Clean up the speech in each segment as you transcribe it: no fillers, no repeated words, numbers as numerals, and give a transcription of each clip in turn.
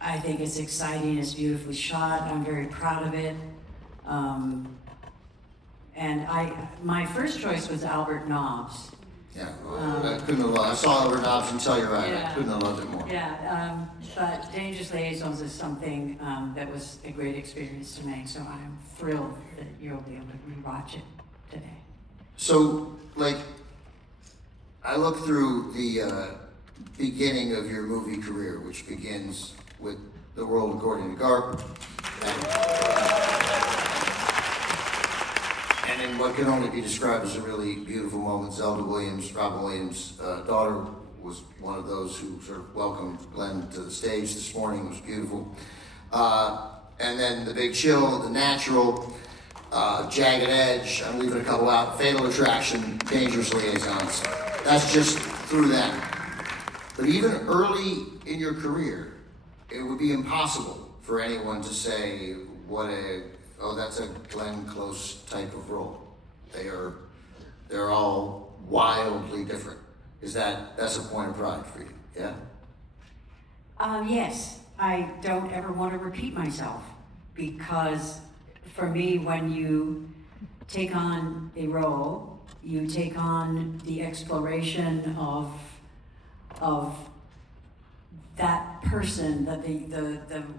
I think it's exciting, it's beautifully shot, I'm very proud of it. And my first choice was Albert Nobbs. Yeah, I couldn't have loved. I saw Albert Nobbs and tell you right, Yeah. I couldn't have loved it more. Yeah, but Dangerous Liaisons is something that was a great experience to make, so I'm thrilled that you'll be able to rewatch it today. So, like, I look through the beginning of your movie career, which begins with The World According to Garp, and in what can only be described as a really beautiful moment, Zelda Williams, Robin Williams' daughter, was one of those who sort of welcomed Glenn to the stage this morning. It was beautiful. And then The Big Chill, The Natural, Jagged Edge, I'm leaving a couple out, Fatal Attraction, Dangerous Liaisons. That's just through them. But even early in your career, it would be impossible for anyone to say that's a Glenn Close type of role. They're all wildly different. That's a point of pride for you, yeah? Yes, I don't ever want to repeat myself, because for me, when you take on a role, you take on the exploration of that person,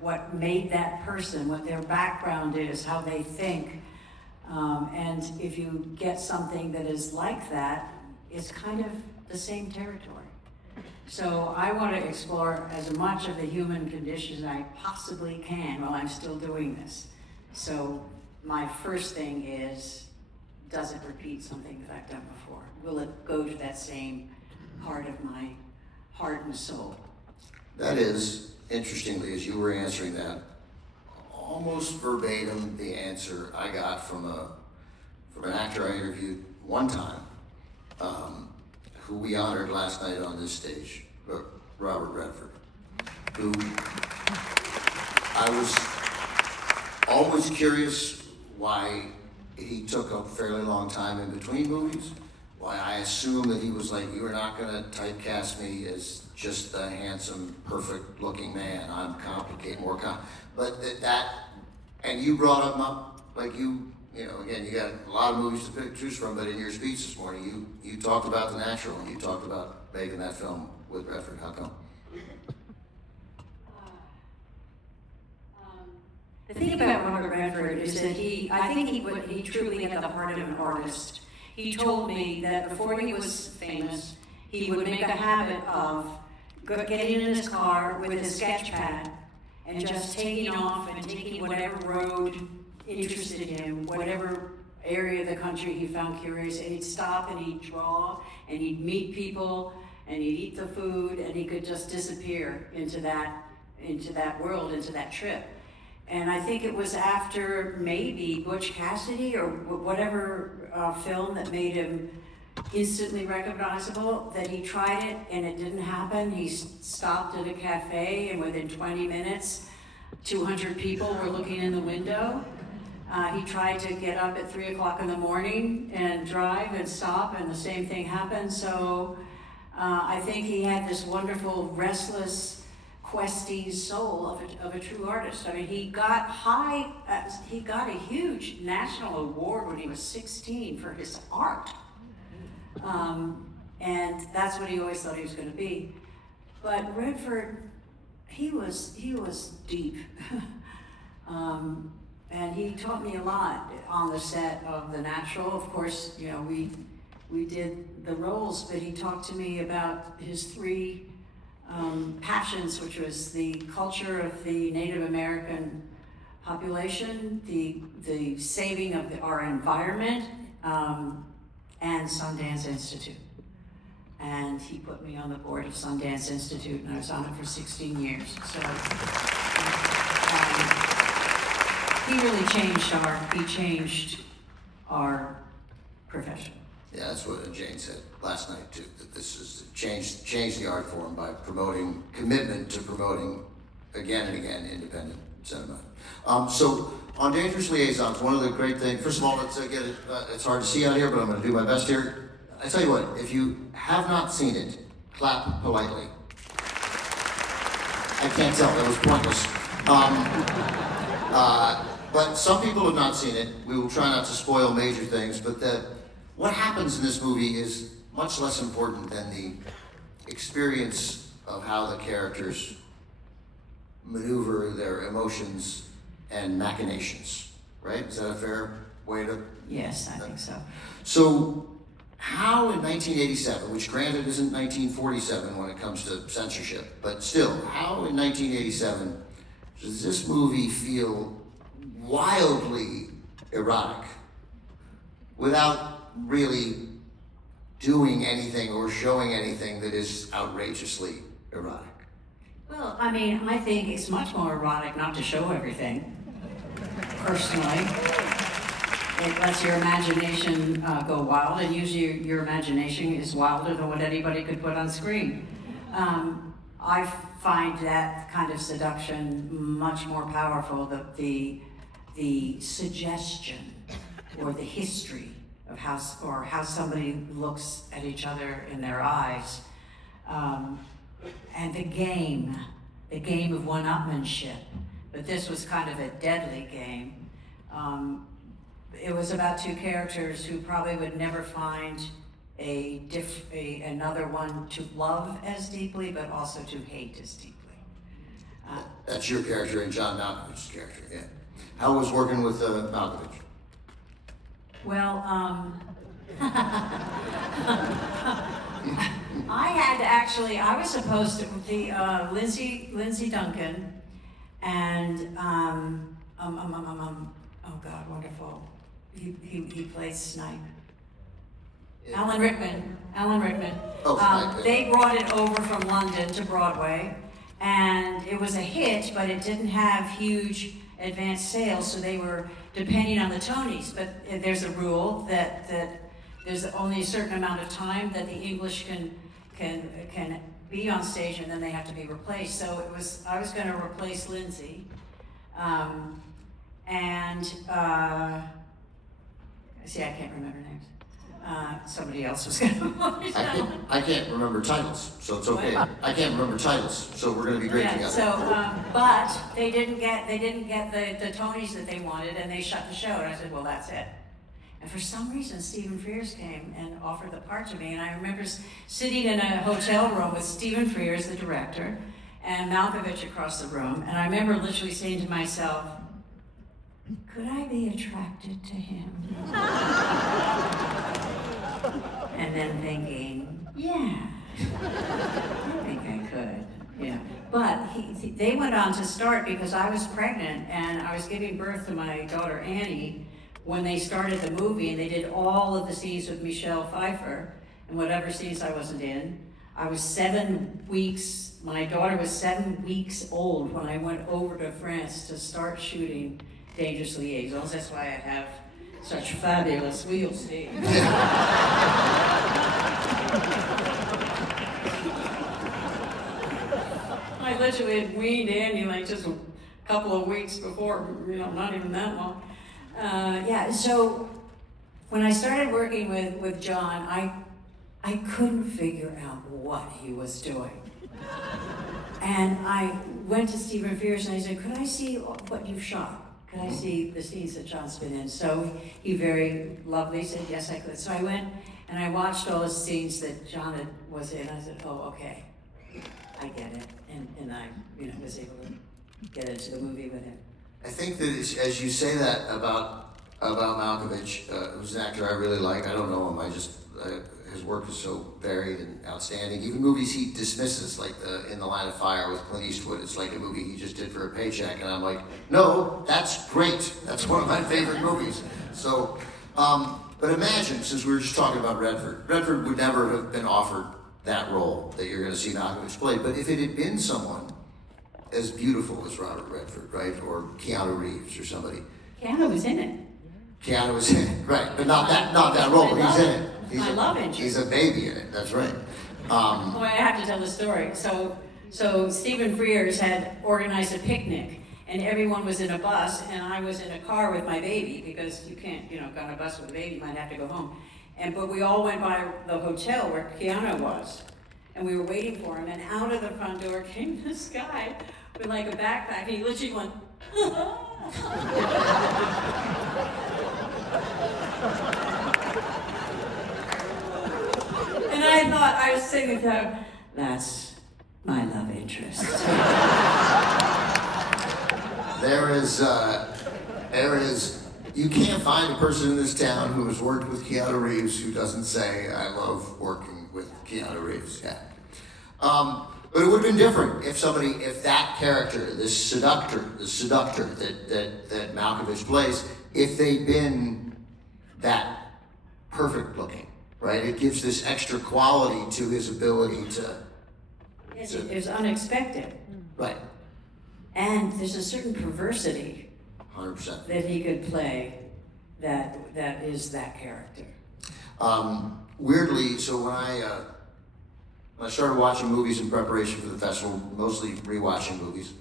what made that person, what their background is, how they think. And if you get something that is like that, it's kind of the same territory. So I want to explore as much of the human condition as I possibly can while I'm still doing this. So my first thing is, does it repeat something that I've done before? Will it go to that same part of my heart and soul? That is, interestingly, as you were answering that, almost verbatim the answer I got from an actor I interviewed one time, who we honored last night on this stage, Robert Redford, who I was always curious why he took a fairly long time in between movies, why I assumed that he was like, you are not going to typecast me as just the handsome, perfect-looking man. I'm complicated, but and you brought him up, like again, you got a lot of movies to choose from, but in your speech this morning, you talked about The Natural, and you talked about making that film with Redford. How come? The thing about Robert Redford is that I think he truly had the heart of an artist. He told me that before he was famous, he would make a habit of getting in his car with his sketch pad and just taking off and taking whatever road interested him, whatever area of the country he found curious, and he'd stop and he'd draw and he'd meet people and he'd eat the food, and he could just disappear into that world, into that trip. And I think it was after maybe Butch Cassidy or whatever film that made him instantly recognizable that he tried it and it didn't happen. He stopped at a cafe, and within 20 minutes, 200 people were looking in the window. He tried to get up at 3 o'clock in the morning and drive and stop, and the same thing happened. So I think he had this wonderful, restless, questing soul of a true artist. I mean, he got a huge national award when he was 16 for his art. And that's what he always thought he was going to be. But Redford, he was deep. And he taught me a lot on the set of The Natural. Of course, we did the roles, but he talked to me about his three passions, which was the culture of the Native American population, the saving of our environment, and Sundance Institute. And he put me on the board of Sundance Institute, and I was on it for 16 years. So he really changed our profession. Yeah, that's what Jane said last night too, that this is change the art form by commitment to promoting again and again independent cinema. So on Dangerous Liaisons, one of the great things, first of all, let's get it, it's hard to see out here, but I'm going to do my best here. I tell you what, if you have not seen it, clap politely. I can't tell, that was pointless. But some people have not seen it. We will try not to spoil major things, but what happens in this movie is much less important than the experience of how the characters maneuver their emotions and machinations, right? Is that a fair way to? Yes, I think so. So, how in 1987, which granted isn't 1947 when it comes to censorship, but still, how in 1987 does this movie feel wildly erotic without really doing anything or showing anything that is outrageously erotic? Well, I mean, I think it's much more erotic not to show everything, personally. It lets your imagination go wild, and usually your imagination is wilder than what anybody could put on screen. I find that kind of seduction much more powerful, the suggestion or the history of how somebody looks at each other in their eyes, and the game of one-upmanship. But this was kind of a deadly game. It was about two characters who probably would never find another one to love as deeply, but also to hate as deeply. That's your character and John Malkovich's character, yeah. How was working with Malkovich? Well, I was supposed to, Lindsay Duncan, and, oh God, wonderful. He plays Snipe. Alan Rickman. Oh, Snipe, yeah. They brought it over from London to Broadway, and it was a hit, but it didn't have huge advanced sales, so they were depending on the Tonys. But there's a rule that there's only a certain amount of time that the English can be on stage, and then they have to be replaced. So I was going to replace Lindsay, see, I can't remember names. Somebody else was going to. I can't remember titles, so it's okay. I can't remember titles, so we're going to be great together. So, but they didn't get the Tonys that they wanted, and they shut the show. And I said, well, that's it. And for some reason, Stephen Frears came and offered the part to me. And I remember sitting in a hotel room with Stephen Frears, the director, and Malkovich across the room. And I remember literally saying to myself, could I be attracted to him? And then thinking, yeah, I think I could. Yeah. But they went on to start because I was pregnant and I was giving birth to my daughter Annie when they started the movie, and they did all of the scenes with Michelle Pfeiffer and whatever scenes I wasn't in. I was 7 weeks, my daughter was 7 weeks old when I went over to France to start shooting Dangerous Liaisons. That's why I have such fabulous wheels, Steve. I literally had weaned Annie like just a couple of weeks before, not even that long. So when I started working with John, I couldn't figure out what he was doing. And I went to Stephen Frears and I said, could I see what you've shot? Could I see the scenes that John's been in? So he very lovely said, yes, I could. So I went and I watched all the scenes that John was in. I said, oh, okay, I get it. And I was able to get into the movie with him. I think that as you say that about Malkovich, who's an actor I really like. I don't know him. His work is so varied and outstanding. Even movies he dismisses, like In the Line of Fire with Clint Eastwood, it's like a movie he just did for a paycheck. And I'm like, no, that's great. That's one of my favorite movies. So, but imagine, since we were just talking about Redford would never have been offered that role that you're going to see Malkovich play. But if it had been someone as beautiful as Robert Redford, right, or Keanu Reeves or somebody. Keanu was in it. Keanu was in it, right, but not that role, but he's in it. I love it. He's a baby in it, that's right. Well, I have to tell the story. So Stephen Frears had organized a picnic, and everyone was in a bus, and I was in a car with my baby, because you can't, go on a bus with a baby, you might have to go home. But we all went by the hotel where Keanu was, and we were waiting for him, and out of the front door came this guy looking like a backpack, and he literally went, and I thought, I was sitting there, that's my love interest. There is, you can't find a person in this town who has worked with Keanu Reeves who doesn't say, I love working with Keanu Reeves. Yeah. But it would have been different if that character, this seductor that Malkovich plays, if they'd been that perfect looking, right? It gives this extra quality to his ability to. Yes, it was unexpected. Right. And there's a certain perversity 100%. that he could play that is that character. Weirdly, so when I started watching movies in preparation for the festival, mostly rewatching movies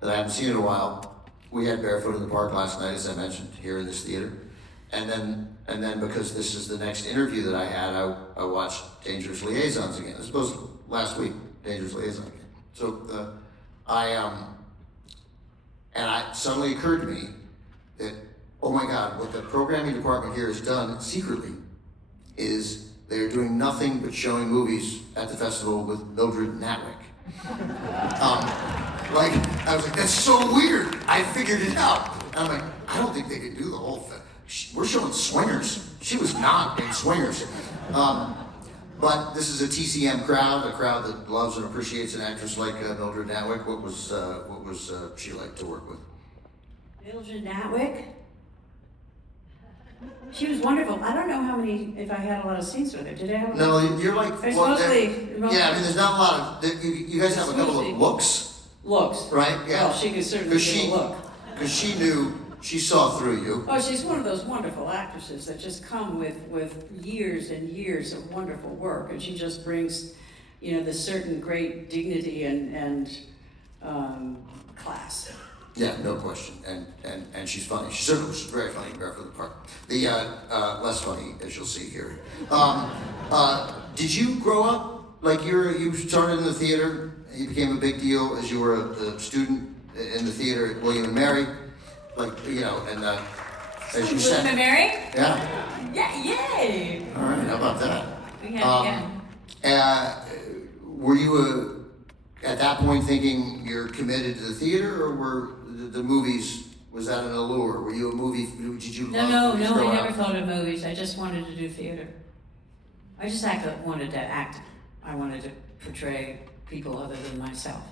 that I haven't seen in a while, we had Barefoot in the Park last night, as I mentioned, here in this theater. And then because this is the next interview that I had, I watched Dangerous Liaisons again. I suppose last week, Dangerous Liaisons again. So it suddenly occurred to me that, oh my God, what the programming department here has done secretly is they're doing nothing but showing movies at the festival with Mildred Natwick. I was like, that's so weird. I figured it out. And I'm like, I don't think they could do the whole thing. We're showing Swingers. She was not in Swingers. But this is a TCM crowd, a crowd that loves and appreciates an actress like Mildred Natwick. What was she like to work with? Mildred Natwick? She was wonderful. I don't know if I had a lot of scenes with her. Did I have? No, you're like. It's mostly. Yeah, I mean, there's not a lot of. You guys have a couple of looks. Looks. Right? Yeah. Well, she could certainly give a look. Because she saw through you. Oh, she's one of those wonderful actresses that just come with years and years of wonderful work, and she just brings, this certain great dignity and class. Yeah, no question, and she's funny. She certainly was very funny in Barefoot in the Park. The less funny, as you'll see here. Did you grow up like you started in the theater? You became a big deal as you were a student in the theater at William and Mary, as you said. William and Mary? Yeah. Yeah, yay! All right, how about that? We had were you at that point thinking you're committed to the theater, or were the movies, was that an allure? Were you a movie, did you love movies growing I up? never thought of movies. I just wanted to do theater. I just wanted to act. I wanted to portray people other than myself.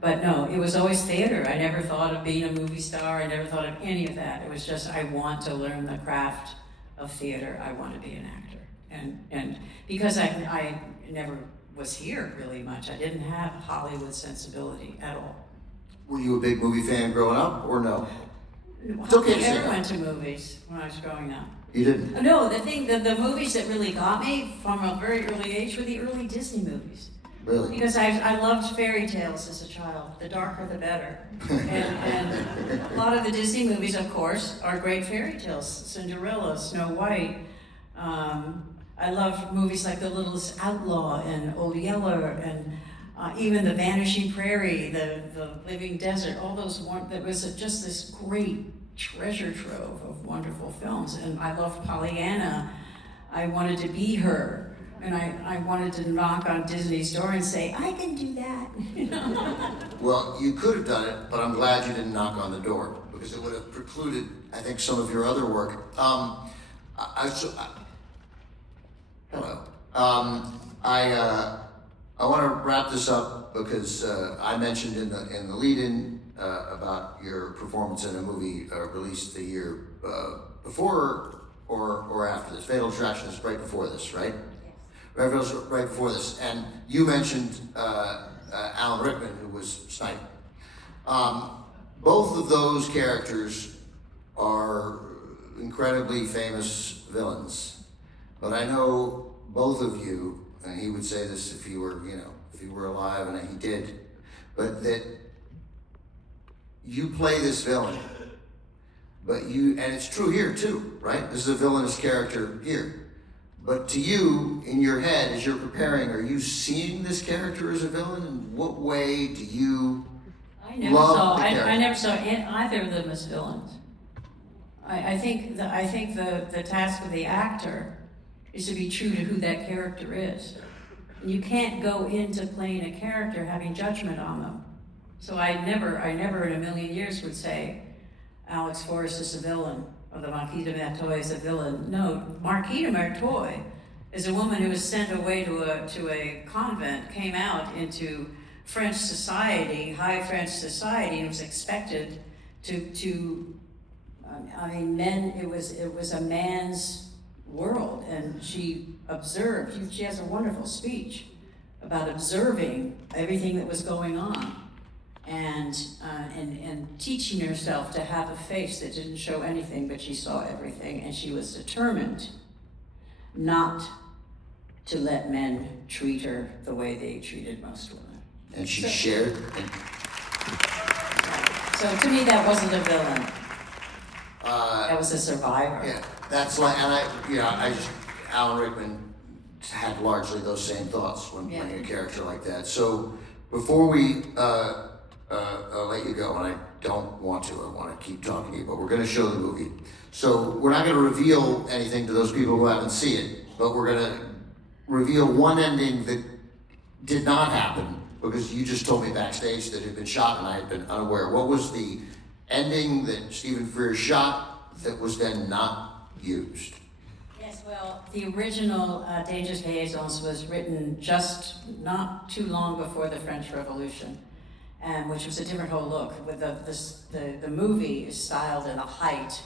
But no, it was always theater. I never thought of being a movie star. I never thought of any of that. It was just, I want to learn the craft of theater. I want to be an actor. And because I never was here really much, I didn't have Hollywood sensibility at all. Were you a big movie fan growing up, or no? It's okay to say that. I never went to movies when I was growing up. You didn't? No, the movies that really got me from a very early age were the early Disney movies. Really? Because I loved fairy tales as a child. The darker, the better. and a lot of the Disney movies, of course, are great fairy tales. Cinderella, Snow White. I loved movies like The Littlest Outlaw and Old Yeller and even The Vanishing Prairie, The Living Desert. All those there was just this great treasure trove of wonderful films. And I loved Pollyanna. I wanted to be her. And I wanted to knock on Disney's door and say, I can do that. Well, you could have done it, but I'm glad you didn't knock on the door, because it would have precluded, I think, some of your other work. Hello. I want to wrap this up because I mentioned in the lead-in about your performance in a movie released the year before or after this. Fatal Attraction is right before this, right? Right before this, and you mentioned Alan Rickman, who was Snipe. Both of those characters are incredibly famous villains, but I know both of you, and he would say this if he were alive, and he did, but that you play this villain, and it's true here too, right? This is a villainous character here. But to you, in your head, as you're preparing, are you seeing this character as a villain? In what way do you? I loved the character. I never saw either of them as villains. I think the task of the actor is to be true to who that character is. You can't go into playing a character having judgment on them. So I never in a million years would say, Alex Forrest is a villain, or the Marquis de Merteuil is a villain. No, Marquis de Merteuil is a woman who was sent away to a convent, came out into French society, high French society, and was expected to it was a man's world, and she observed. She has a wonderful speech about observing everything that was going on, and teaching herself to have a face that didn't show anything, but she saw everything, and she was determined not to let men treat her the way they treated most women. And she shared. So to me, that wasn't a villain. That was a survivor. Yeah, that's like, and Alan Rickman had largely those same thoughts when playing a character like that. So before we let you go, and I don't want to, I want to keep talking to you, but we're going to show the movie. So we're not going to reveal anything to those people who haven't seen it, but we're going to reveal one ending that did not happen, because you just told me backstage that it had been shot and I had been unaware. What was the ending that Stephen Frears shot that was then not used? Yes, well, the original Dangerous Liaisons was written just not too long before the French Revolution, which was a different whole look. With the movie is styled in the height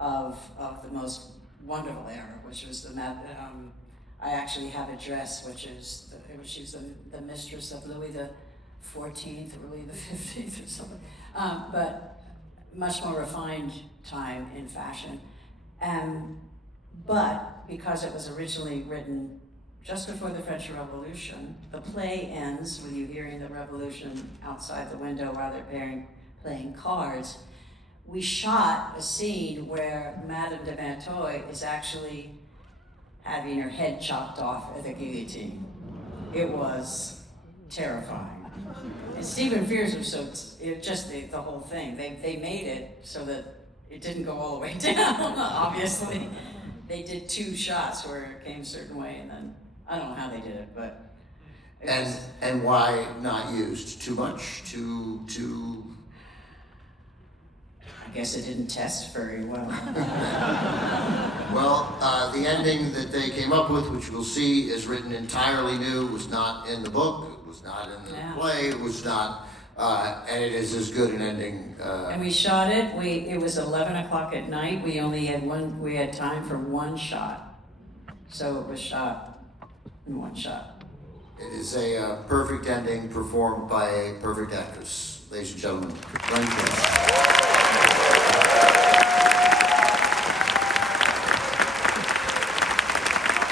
of the most wonderful era, which was I actually have a dress, she was the mistress of Louis the 14th or Louis the 15th or something, but much more refined time in fashion. But because it was originally written just before the French Revolution, the play ends with you hearing the revolution outside the window while they're playing cards. We shot a scene where Madame de Merteuil is actually having her head chopped off at the guillotine. It was terrifying. And Stephen Frears was just the whole thing. They made it so that it didn't go all the way down, obviously. They did 2 shots where it came a certain way, and then, I don't know how they did it, but... And why not used? Too much? Too... I guess it didn't test very well. Well, the ending that they came up with, which we'll see, is written entirely new, was not in the book, it was not in the play, it was not, and it is as good an ending. And we shot it, it was 11 o'clock at night, we had time for 1 shot. So it was shot in 1 shot. It is a perfect ending performed by a perfect actress. Ladies and gentlemen, Glenn Close.